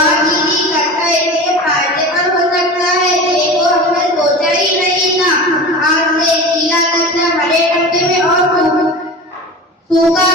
वह दीदी कथा इसके फायदे पर हो सकता है, ये तो हमने सोचा ही नहीं था। आज से गीला कचरा हरे डब्बे में और सूखा